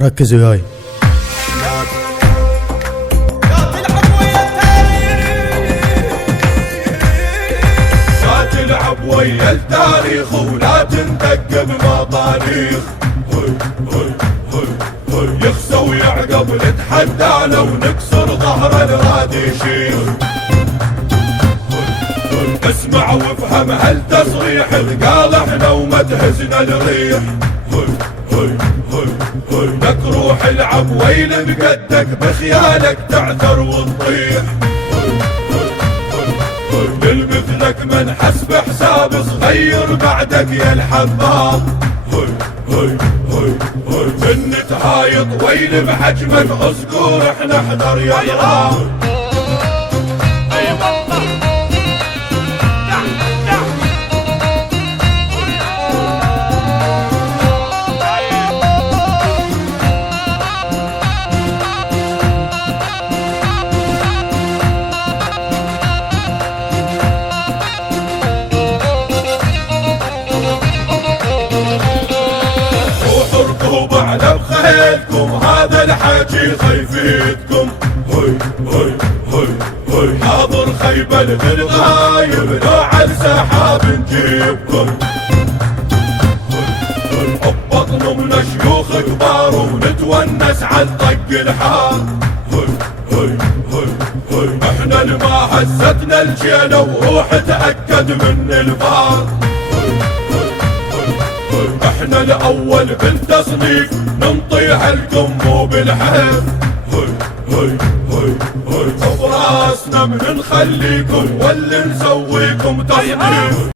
ركزوا وياي. لا تلعب ويا التاريخ ولا تندق بمطاريخ. يخسى ويعقب نتحدى لو نكسر ظهر الراديشيخ. اسمع وافهم هالتصريح قال احنا وما تهزنا الريح. لك روح العب ويل بقدك بخيالك تعثر وتطيح. للمثلك من حسب حساب صغير بعدك يا الحباب. جنة هاي طويل بحجمك اذكر احنا احذر يا غرام. على بخيلكم هذا الحكي خيفيتكم. حاضر خيبة بالغايب لو على السحاب نجيبكم. ببطن من شيوخ كبار ونتونس على طق الحار. احنا الما هزتنا الجيلة وروح تأكد من الفار. احنا الاول بالتصنيف ننطيها لكم مو بالحيف. براسنا من نخليكم واللي نسويكم تصنيف.